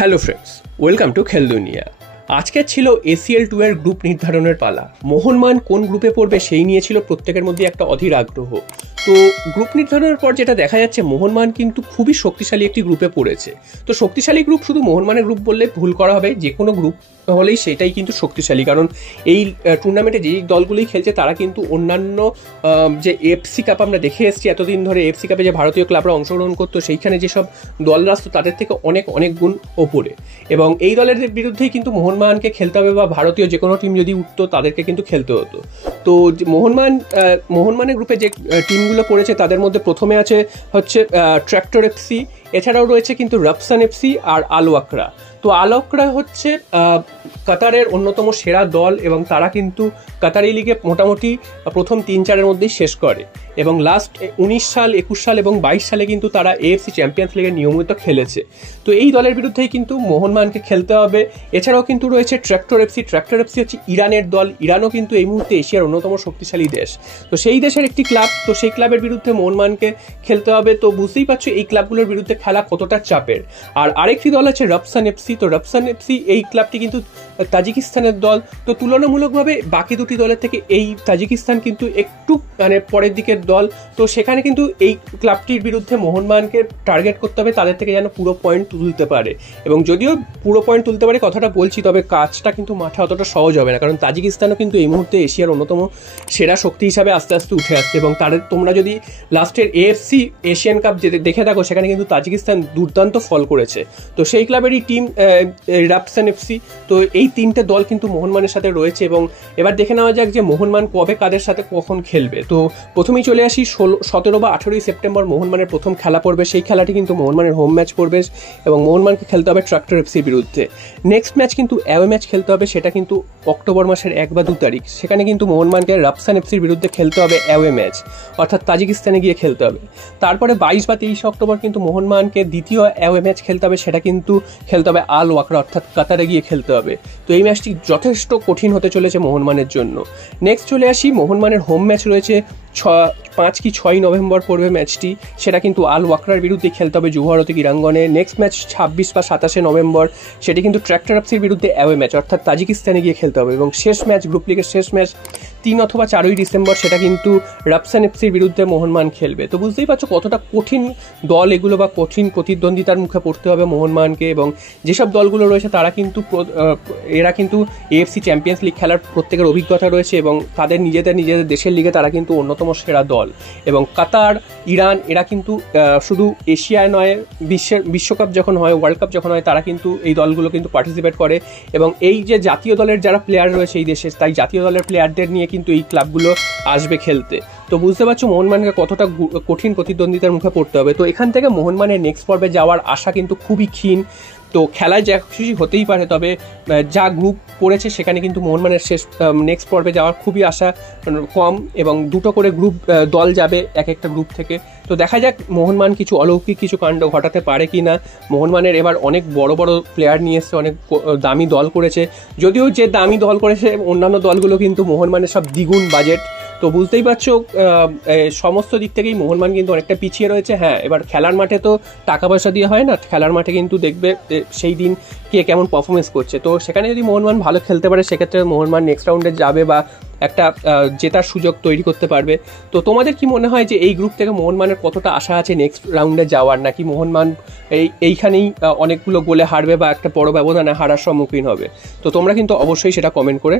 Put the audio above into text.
Hello friends, welcome to খেল দুনিয়া। আজকে ছিল এসিএল 2 এর গ্রুপ নির্ধারণের পালা। মোহনবাগান কোন গ্রুপে পড়বে সেই নিয়ে ছিল প্রত্যেকের মধ্যে একটা অধীর আগ্রহ। তো গ্রুপ নির্ধারণের পর যেটা দেখা যাচ্ছে, মোহনবাগান কিন্তু খুবই শক্তিশালী একটি গ্রুপে পড়েছে। তো শক্তিশালী গ্রুপ শুধু মোহনবাগানের গ্রুপ বললে ভুল করা হবে, যে কোনো গ্রুপ হলেই সেটাই কিন্তু শক্তিশালী। কারণ এই টুর্নামেন্টে যেই দলগুলোই খেলছে তারা কিন্তু অন্যান্য যে এফসি কাপ আমরা দেখে এসেছি এতদিন ধরে, এফসি কাপে যে ভারতীয় ক্লাবরা অংশগ্রহণ করতো সেইখানে যেসব দলরা আসতো তাদের থেকে অনেক অনেক গুণ ওপরে। এবং এই দলের বিরুদ্ধেই কিন্তু মোহনবাগানকে খেলতে হবে, বা ভারতীয় যে কোনো টিম যদি উঠতো তাদেরকে কিন্তু খেলতে হতো। তো মোহনবাগানের গ্রুপে যে টিমগুলো পড়েছে তাদের মধ্যে প্রথমে আছে হচ্ছে ট্র্যাক্টর এফসি, এছাড়াও রয়েছে কিন্তু রাফসান এফসি আর আল ওয়াকরা। তো আল ওয়াকরা হচ্ছে কাতারের অন্যতম সেরা দল, এবং তারা কিন্তু কাতারি লিগে মোটামুটি প্রথম 3-4-এর মধ্যেই শেষ করে, এবং লাস্ট 19 সাল, 21 সাল এবং 22 সালে কিন্তু তারা এএফসি চ্যাম্পিয়ন্স লিগে নিয়মিত খেলেছে। তো এই দলের বিরুদ্ধেই কিন্তু মোহনবাগানকে খেলতে হবে। এছাড়াও কিন্তু রয়েছে ট্র্যাক্টর এফসি। ট্র্যাক্টর এফসি হচ্ছে ইরানের দল। ইরানও কিন্তু এই মুহূর্তে এশিয়ার অন্যতম শক্তিশালী দেশ। তো সেই দেশের একটি ক্লাব, তো সেই ক্লাবের বিরুদ্ধে মোহনবাগানকে খেলতে হবে। তো বুঝতেই পারছো এই ক্লাবগুলোর বিরুদ্ধে খেলা কতটা চাপের। আর আরেকটি দল আছে রাফসান এফসি। তো রাফসান এফসি এই ক্লাবটি কিন্তু তাজিকিস্তানের দল। তো তুলনামূলকভাবে বাকি দুটি দলের থেকে এই তাজিকিস্তান কিন্তু একটু পরের দিকের দল। তো সেখানে কিন্তু এই ক্লাবটির বিরুদ্ধে মোহনবাগানকে টার্গেট করতে হবে, তাদের থেকে যেন পুরো পয়েন্ট তুলতে পারে। এবং যদিও পুরো পয়েন্ট তুলতে পারে কথাটা বলছি, তবে কাজটা কিন্তু মাঠে অতটা সহজ হবে না, কারণ তাজিকিস্তানও কিন্তু এই মুহূর্তে এশিয়ার অন্যতম সেরা শক্তি হিসাবে আস্তে আস্তে উঠে আসছে। এবং তোমরা যদি লাস্টের এএফসি এশিয়ান কাপ দেখে থাকো, সেখানে কিন্তু তাজিকিস্তান দুর্দান্ত ফল করেছে। তো সেই ক্লাবেরই টিম রাফসান এফসি। তো এই তিনটে দল কিন্তু মোহনবাগানের সাথে রয়েছে, এবং এবার দেখে নেওয়া যাক যে মোহনবাগান কবে কাদের সাথে কখন খেলবে। তো প্রথমেই চলে আসি 17 বা 18 সেপ্টেম্বর মোহনবাগানের প্রথম খেলা পড়বে। সেই খেলাটি কিন্তু মোহনবাগানের হোম ম্যাচ পড়বে, এবং মোহনবাগানকে খেলতে হবে ট্র্যাক্টর এফসির বিরুদ্ধে। নেক্সট ম্যাচ কিন্তু অ্যাওয়ে ম্যাচ খেলতে হবে, সেটা কিন্তু অক্টোবর মাসের 1 বা 2 তারিখ। সেখানে কিন্তু মোহনবাগানকে রাফসান এফসির বিরুদ্ধে খেলতে হবে অ্যাওয়ে ম্যাচ, অর্থাৎ তাজিকিস্তানে গিয়ে খেলতে হবে। তারপরে 22 বা 23 অক্টোবর কিন্তু মোহনবাগানকে দ্বিতীয় অ্যাওয়ে ম্যাচ খেলতে হবে, সেটা কিন্তু খেলতে হবে আল ওয়াকরা, অর্থাৎ কাতারে গিয়ে খেলতে হবে। তো এই ম্যাচটি যথেষ্ট কঠিন হতে চলেছে মোহনবাগানের জন্য। নেক্সট চলে আসি, মোহনবাগানের হোম ম্যাচ রয়েছে 5 কি 6 নভেম্বর পড়বে ম্যাচটি, সেটা কিন্তু আল ওয়াকরার বিরুদ্ধে খেলতে হবে জুহরতি ক্রীড়াঙ্গনে। নেক্সট ম্যাচ 26 বা 27 নভেম্বর, সেটি কিন্তু ট্র্যাক্টর এফসির বিরুদ্ধে অ্যাওয়ে ম্যাচ, অর্থাৎ তাজিকিস্তানে গিয়ে খেলতে হবে। এবং শেষ ম্যাচ, গ্রুপ লিগের শেষ ম্যাচ 3 অথবা 4 ডিসেম্বর, সেটা কিন্তু রাফসান এফসির বিরুদ্ধে মোহনবাগান খেলবে। তো বুঝতেই পারছো কতটা কঠিন দল এগুলো, বা কঠিন প্রতিদ্বন্দ্বিতার মুখে পড়তে হবে মোহনবাগানকে। এবং যেসব দলগুলো রয়েছে তারা কিন্তু এরা কিন্তু এএফসি চ্যাম্পিয়ন্স লিগ খেলার প্রত্যেকের অভিজ্ঞতা রয়েছে, এবং তাদের নিজেদের দেশের লিগে তারা কিন্তু অন্যতম সেরা দল। এবং কাতার, ইরান এরা কিন্তু শুধু এশিয়ায় নয়, বিশ্বকাপ যখন হয়, ওয়ার্ল্ড কাপ যখন হয়, তারা কিন্তু এই দলগুলো কিন্তু পার্টিসিপেট করে। এবং এই যে জাতীয় দলের যারা প্লেয়ার রয়েছে এই দেশে, তাই জাতীয় দলের প্লেয়ারদের নিয়ে কিন্তু এই ক্লাবগুলো আসবে খেলতে। তো বুঝতে পারছো মোহনবাগানকে কতটা কঠিন প্রতিদ্বন্দ্বিতার মুখে পড়তে হবে। তো এখান থেকে মোহনবাগানের নেক্সট পর্বে যাওয়ার আশা কিন্তু খুবই ক্ষীণ। তো খেলায় যা খুশি হতেই পারে, তবে যা গ্রুপ পড়েছে সেখানে কিন্তু মোহনবাগানের নেক্সট পর্বে যাওয়ার খুবই আশা কম, এবং 2টো করে গ্রুপ দল যাবে এক একটা গ্রুপ থেকে। তো দেখা যাক মোহনবাগান কিছু অলৌকিক কিছু কাণ্ড ঘটাতে পারে কি না। মোহনবাগানের এবার অনেক বড় বড় প্লেয়ার নিয়ে এসছে, অনেক দামি দল করেছে। যদিও যে দামি দল করেছে অন্যান্য দলগুলো কিন্তু মোহনবাগানের সব দ্বিগুণ বাজেট। তো বুঝতেই পারছো সমস্ত দিক থেকেই মোহনবাগান কিন্তু অনেকটা পিছিয়ে রয়েছে। হ্যাঁ, এবার খেলার মাঠে তো টাকা পয়সা দিয়ে হয় না, খেলার মাঠে কিন্তু দেখবে সেই দিন কে কেমন পারফরমেন্স করছে। তো সেখানে যদি মোহনবাগান ভালো খেলতে পারে, সেক্ষেত্রে মোহনবাগান নেক্সট রাউন্ডে যাবে, বা একটা জেতার সুযোগ তৈরি করতে পারবে। তো তোমাদের কি মনে হয় যে এই গ্রুপ থেকে মোহনবাগানের কতটা আশা আছে নেক্সট রাউন্ডে যাওয়ার, নাকি মোহনবাগান এইখানেই অনেকগুলো গোলে হারবে বা একটা বড় ব্যবধানে হারার সম্মুখীন হবে? তো তোমরা কিন্তু অবশ্যই সেটা কমেন্ট করে